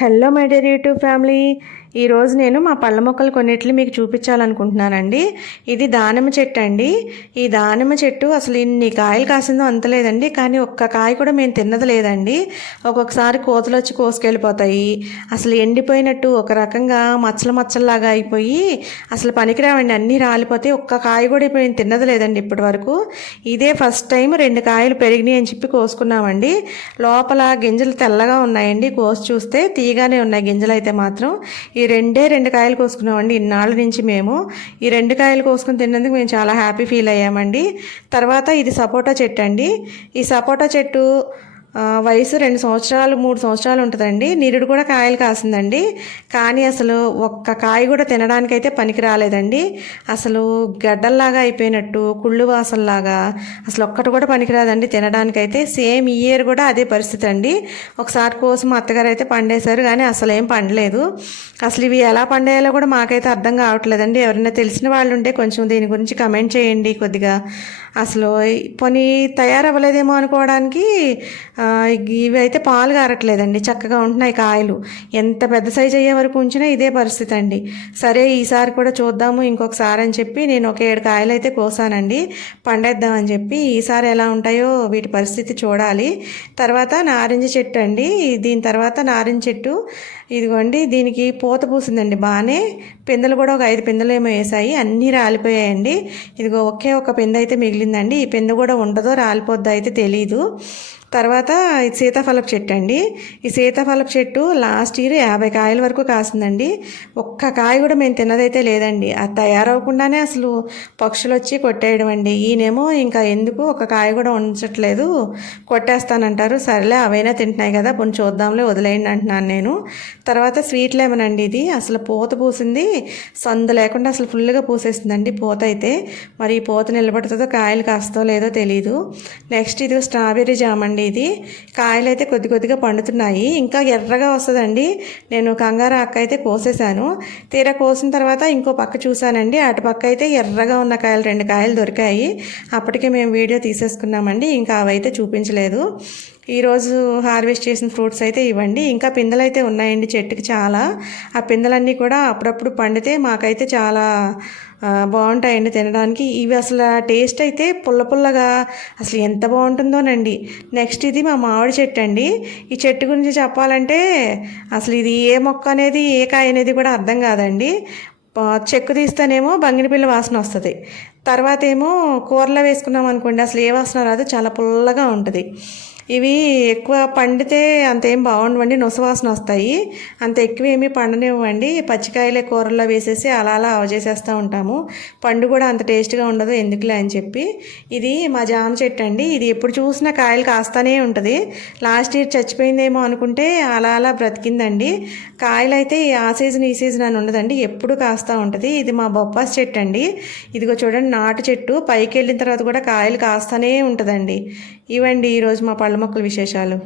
Hello my dear YouTube family. ఈరోజు నేను మా పళ్ళ మొక్కలు కొన్నిట్లు మీకు చూపించాలనుకుంటున్నానండి. ఇది దానిమ్మ చెట్టు అండి. ఈ దానిమ్మ చెట్టు అసలు ఇన్ని కాయలు కాసిందో అంత లేదండి. కానీ ఒక్క కాయ కూడా మేము తిన్నది లేదండి. ఒక్కొక్కసారి కోతలు వచ్చి కోసుకెళ్ళిపోతాయి. అసలు ఎండిపోయినట్టు ఒక రకంగా మచ్చల మచ్చల్లాగా అయిపోయి అసలు పనికిరావండి. అన్నీ రాలిపోతే ఒక్క కాయ కూడా ఇప్పుడు మేము తిన్నది లేదండి ఇప్పటి వరకు. ఇదే ఫస్ట్ టైం రెండు కాయలు పెరిగినాయి అని చెప్పి కోసుకున్నామండి. లోపల గింజలు తెల్లగా ఉన్నాయండి. కోసి చూస్తే తీయగానే ఉన్నాయి గింజలు అయితే మాత్రం. ఈ రెండే రెండు కాయలు కోసుకున్నామండి. ఇన్నాళ్ళ నుంచి మేము ఈ రెండు కాయలు కోసుకుని తిన్నందుకు మేము చాలా హ్యాపీ ఫీల్ అయ్యామండి. తర్వాత ఇది సపోటా చెట్టు అండి ఈ సపోటా చెట్టు వయసు రెండు సంవత్సరాలు మూడు సంవత్సరాలు ఉంటుందండి. నిరుడు కూడా కాయలు కాసిందండి. కానీ అసలు ఒక్క కాయ కూడా తినడానికైతే పనికి రాలేదండి. అసలు గడ్డల్లాగా అయిపోయినట్టు కుళ్ళు వాసనలాగా అసలు ఒక్కటి కూడా పనికిరాదండి తినడానికైతే. సేమ్ ఇయర్ కూడా అదే పరిస్థితి అండి. ఒకసారి కోసం అత్తగారు అయితే పండేశారు కానీ అసలు ఏం పండలేదు. అసలు ఇవి ఎలా పండేయాలో కూడా మాకైతే అర్థం కావట్లేదండి. ఎవరైనా తెలిసిన వాళ్ళు ఉంటే కొంచెం దీని గురించి కమెంట్ చేయండి కొద్దిగా. అసలు పోనీ తయారవ్వలేదేమో అనుకోవడానికి ఇవి అయితే పాలు కారట్లేదండి. చక్కగా ఉంటున్నాయి కాయలు. ఎంత పెద్ద సైజ్ అయ్యే వరకు ఉంచినా ఇదే పరిస్థితి అండి. సరే ఈసారి కూడా చూద్దాము ఇంకొకసారి అని చెప్పి నేను ఒక ఏడు కాయలు అయితే కోసానండి. పండేద్దామని చెప్పి ఈసారి ఎలా ఉంటాయో వీటి పరిస్థితి చూడాలి. తర్వాత నారింజ చెట్టు అండి. దీని తర్వాత నారింజ చెట్టు. ఇదిగోండి దీనికి పూత పూసిందండి బాగానే. పిందెలు కూడా ఒక ఐదు పిందెలు ఏమో వేసాయి అన్నీ రాలిపోయాయండి. ఇదిగో ఒకే ఒక పిందె అయితే మిగిలిందండి. ఈ పిందె కూడా ఉండదో రాలిపోద్దో అయితే తెలీదు. తర్వాత ఇది సీతాఫలపు చెట్టు అండి. ఈ సీతాఫలపు చెట్టు లాస్ట్ ఇయర్ యాభై కాయల వరకు కాసిందండి. ఒక్క కాయ కూడా మేము తిన్నదైతే లేదండి. అది తయారవకుండానే అసలు పక్షులు వచ్చి కొట్టేయడం అండి. ఈయనేమో ఇంకా ఎందుకు ఒక కాయ కూడా ఉంచట్లేదు కొట్టేస్తానంటారు. సరేలే అవైనా తింటున్నాయి కదా కొన్ని చూద్దాంలే వదిలేయండి అంటున్నాను నేను. తర్వాత స్వీట్ లెమన్ అండి ఇది. అసలు పూత పూసింది సందు లేకుండా అసలు ఫుల్గా పూసేస్తుందండి పూత అయితే. మరి ఈ పూత నిలబడుతుందో కాయలు కాస్తో లేదో తెలీదు. నెక్స్ట్ ఇది స్ట్రాబెర్రీ జామ్ అండి. ఇది కాయలు అయితే కొద్ది కొద్దిగా పండుతున్నాయి. ఇంకా ఎర్రగా వస్తుందండి. నేను కంగారు అక్క అయితే కోసేసాను తీరా కోసిన తర్వాత ఇంకో పక్క చూశానండి. అటు పక్క అయితే ఎర్రగా ఉన్న కాయలు రెండు కాయలు దొరికాయి. అప్పటికే మేము వీడియో తీసేసుకున్నామండి. ఇంకా అవైతే చూపించలేదు. ఈరోజు హార్వెస్ట్ చేసిన ఫ్రూట్స్ అయితే ఇవ్వండి. ఇంకా పిందెలు అయితే ఉన్నాయండి చెట్టుకి చాలా. ఆ పిందెలన్నీ కూడా అప్పుడప్పుడు పండితే మాకైతే చాలా బాగుంటాయండి తినడానికి. ఇవి అసలు టేస్ట్ అయితే పుల్ల పుల్లగా అసలు ఎంత బాగుంటుందోనండి. నెక్స్ట్ ఇది మా మామిడి చెట్టు అండి. ఈ చెట్టు గురించి చెప్పాలంటే అసలు ఇది ఏ మొక్క అనేది ఏ కాయ అనేది కూడా అర్థం కాదండి. చెక్కు తీస్తేనేమో బంగినపిల్ల వాసన వస్తుంది. తర్వాత ఏమో కూరలో వేసుకున్నాం అనుకోండి అసలు ఏ వాసన రాదు చాలా పుల్లగా ఉంటుంది. ఇవి ఎక్కువ పండితే అంతేం బాగుండవండి నొసవాసన వస్తాయి. అంత ఎక్కువ ఏమీ పండనివ్వండి పచ్చికాయలే కూరల్లో వేసేసి అలా అలా అవజేసేస్తూ ఉంటాము. పండు కూడా అంత టేస్ట్గా ఉండదు ఎందుకులే అని చెప్పి. ఇది మా జామ చెట్టు అండి ఇది ఎప్పుడు చూసినా కాయలు కాస్తానే ఉంటుంది. లాస్ట్ ఇయర్ చచ్చిపోయిందేమో అనుకుంటే అలా అలా బ్రతికిందండి. కాయలు అయితే ఆ సీజన్ ఈ సీజన్ అని ఉండదండి ఎప్పుడు కాస్తూ ఉంటుంది. ఇది మా బొప్పాస్ చెట్టు అండి. ఇదిగో చూడండి నాటు చెట్టు పైకి వెళ్ళిన తర్వాత కూడా కాయలు కాస్తూనే ఉంటుందండి. ఇవండి ఈరోజు మా పళ్ళ మొక్కల విశేషాలు.